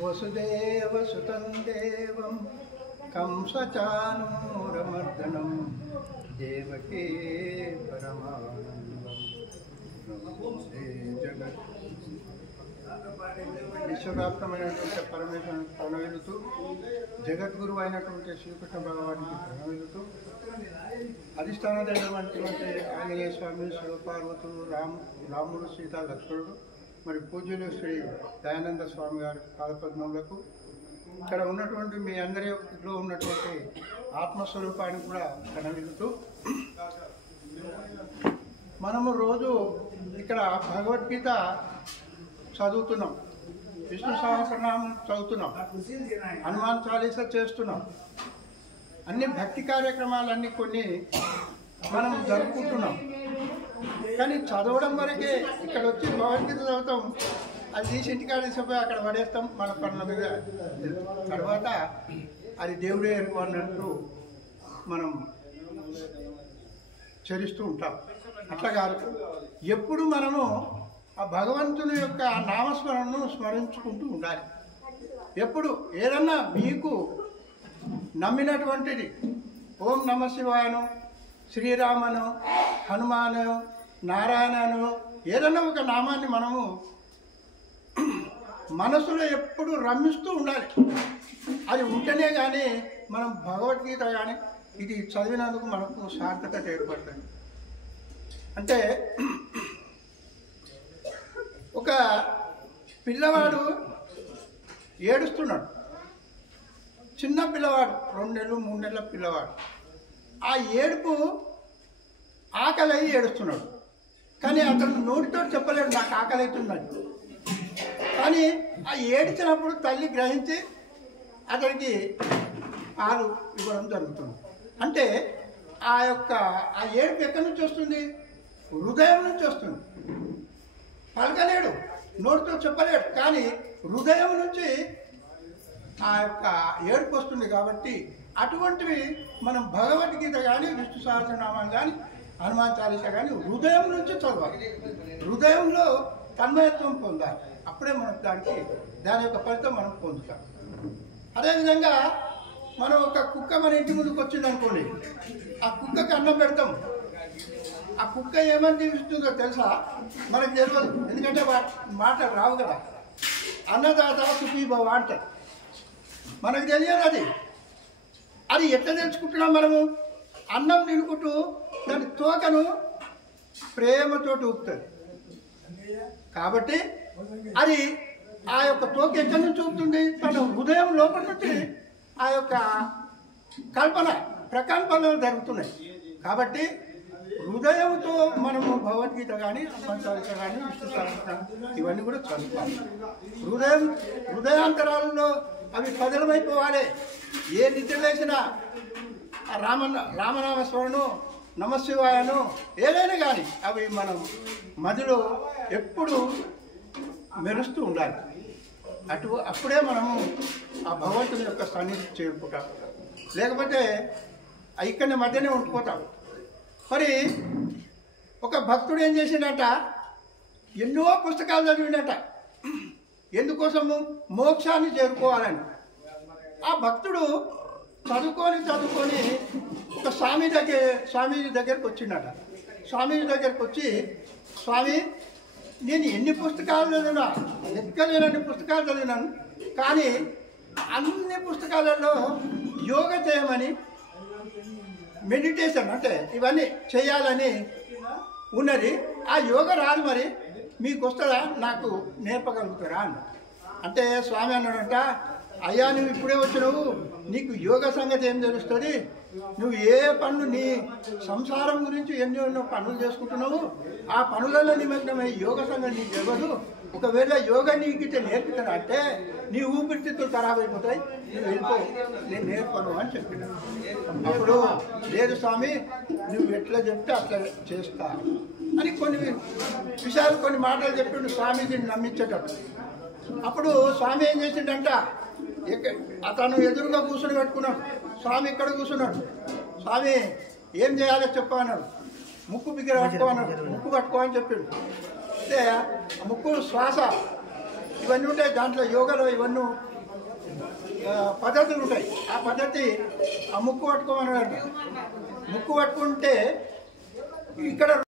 వసుదేవసుతం దేవం కంసచానూరమర్దనం దేవకీ పరమానందం జగత్ విశ్వవ్యాప్తమైనటువంటి పరమేశ్వరుని ప్రణవిలుతూ జగద్గురు అయినటువంటి శ్రీకృష్ణ భగవానికి ప్రణవిలుతూ అధిష్టానమైనటువంటి ఆంజనేయ స్వామి శివపార్వతులు రాముడు సీత లక్ష్మణుడు మరి పూజ్యులు శ్రీ దయానంద స్వామి గారి పాదపద్మములకు ఇక్కడ ఉన్నటువంటి మీ అందరిలో ఉన్నటువంటి ఆత్మస్వరూపాన్ని కూడా కనవిలుతూ మనము రోజు ఇక్కడ భగవద్గీత చదువుతున్నాం, విష్ణు సహస్రనామం చదువుతున్నాం, హనుమాన్ చాలీసా చేస్తున్నాం, అన్ని భక్తి కార్యక్రమాలన్నీ కొన్ని మనం జరుపుకుంటున్నాం. కానీ చదవడం వరకే ఇక్కడ వచ్చి భగవద్గీత చదువుతాం, అది తీసి ఇంటికాడ తీసుకుపోయి అక్కడ పడేస్తాం, మన పనుల మీద తర్వాత అది దేవుడే ఎరుకు అన్నట్టు మనం చరిస్తూ ఉంటాం. అట్లా కాదు, ఎప్పుడు మనము ఆ భగవంతుని యొక్క నామస్మరణను స్మరించుకుంటూ ఉండాలి. ఎప్పుడు ఏదన్నా మీకు నమ్మినటువంటిది ఓం నమ శివాయను, శ్రీరామను, హనుమాను, నారాయణను ఏదన్నా ఒక నామాన్ని మనము మనసులో ఎప్పుడు రమిస్తూ ఉండాలి. అది ఉంటేనే కానీ మనం భగవద్గీత కానీ ఇది చదివినందుకు మనకు సార్థకత ఏర్పడుతుంది. అంటే ఒక పిల్లవాడు ఏడుస్తున్నాడు, చిన్న పిల్లవాడు, 2 నెలలు 3 నెలల పిల్లవాడు. ఆ ఏడుపు ఆకలి అయ్యి ఏడుస్తున్నాడు, కానీ అతను నోటితో చెప్పలేడు నాకు ఆకలి అవుతుందని. కానీ ఆ ఏడ్చినప్పుడు తల్లి గ్రహించి అతనికి పాలు ఇవ్వడం జరుగుతుంది. అంటే ఆ ఏడుపు ఎక్కడి నుంచి వస్తుంది? హృదయం నుంచి వస్తుంది. పలకలేడు, నోటితో చెప్పలేడు, కానీ హృదయం నుంచి ఆ యొక్క ఏడుపు వస్తుంది. కాబట్టి అటువంటివి మనం భగవద్గీత కానీ విష్ణు సహస్రనామం కానీ హనుమాన్ చాలీసా కానీ హృదయం నుంచి చదవాలి. హృదయంలో తన్మయత్వం పొందాలి, అప్పుడే మనకు దాని యొక్క ఫలితం మనం పొందుతాం. అదేవిధంగా మనం ఒక కుక్క మన ఇంటి ముందుకు వచ్చింది అనుకోండి, ఆ కుక్కకి అన్నం పెడతాం. ఆ కుక్క ఏమని జీవిస్తుందో తెలుసా? మనకు తెలియదు, ఎందుకంటే మాటలు రావు కదా. అన్నదాత సుఖీభవ అంటారు, మనకు తెలియదు. అది ఎట్లా తెలుసుకుంటున్నాం మనము? అన్నం తినుకుంటూ దాని తోకను ప్రేమతోటి ఊపుతుంది. కాబట్టి అది ఆ యొక్క తోక ఎక్కడి నుంచి ఊపుతుంది? తన హృదయం లోపల నుంచి ఆ యొక్క ప్రకల్పనలు జరుగుతున్నాయి. కాబట్టి హృదయంతో మనము భగవద్గీత కానీ హనుమాన్ చాలీసా కానీ విష్ణు సహస్రనామం ఇవన్నీ కూడా చదువుకోవాలి. హృదయాంతరాలలో అవి పదిలమైపోవాలి. ఏ నిద్ర లేచినా రామనామ స్మరణను, నమశివాయను ఏదైనా కానీ అవి మనం మదిలో ఎప్పుడు మెరుస్తూ ఉండాలి. అప్పుడే మనము ఆ భగవంతుని యొక్క సన్నిధి చేరుకుంటాం. లేకపోతే ఇక్కడనే మధ్యనే ఉండిపోతాం. మరి ఒక భక్తుడు ఏం చేసిండట? ఎన్నో పుస్తకాలు చదివిండట. ఎందుకోసము? మోక్షాన్ని చేరుకోవాలని. ఆ భక్తుడు చదువుకొని ఒక స్వామీజీ దగ్గరికి వచ్చిండట. స్వామీజీ దగ్గరికి వచ్చి, స్వామి, నేను ఎన్ని పుస్తకాలు చదివినా, లెక్కలేనన్ని పుస్తకాలు చదివినాను, కానీ అన్ని పుస్తకాలలో యోగ చేయమని, మెడిటేషన్ అంటే ఇవన్నీ చేయాలని ఉన్నది. ఆ యోగ రాదు, మరి మీకు వస్తుందా? నాకు నేర్పగలుగుతారా అని అంటే స్వామి అన్నాడంట, అయ్యా నువ్వు ఇప్పుడే వచ్చినావు, నీకు యోగ సంగతి ఏం తెలుస్తుంది? నువ్వు ఏ పనులు నీ సంసారం గురించి ఎన్నో పనులు చేసుకుంటున్నావు, ఆ పనులలో నిమగ్నమై యోగ సంగతి నీకు తెలియదు. ఒకవేళ యోగా నీకు నేర్పుతాను అంటే నీ ఊపిరితిత్తులు ఖరాబ్ అయిపోతాయి, నువ్వు వెళ్ళిపో, నేను నేర్పను అని చెప్పినాను. అప్పుడు లేదు స్వామి, నువ్వు ఎట్లా చెప్తే అట్లా చేస్తా అని కొన్ని మాటలు చెప్పిండు స్వామీజీని నమ్మించేటప్పుడు. అప్పుడు స్వామి ఏం చేసిండంట, అతను ఎదురుగా కూర్చొని పెట్టుకున్నాడు, స్వామి ఇక్కడ కూర్చున్నాడు. స్వామి ఏం చేయాలో చెప్పు అన్నాడు. ముక్కు బిగ్గర పట్టుకో అన్నాడు. ముక్కు పట్టుకో అని చెప్పిండు. అంటే ముక్కు శ్వాస ఇవన్నీ ఉంటాయి. దాంట్లో యోగాలో ఇవన్నీ పద్ధతులు ఉంటాయి. ఆ పద్ధతి ఆ ముక్కు పట్టుకోమన్నాడు. ముక్కు పట్టుకుంటే ఇక్కడ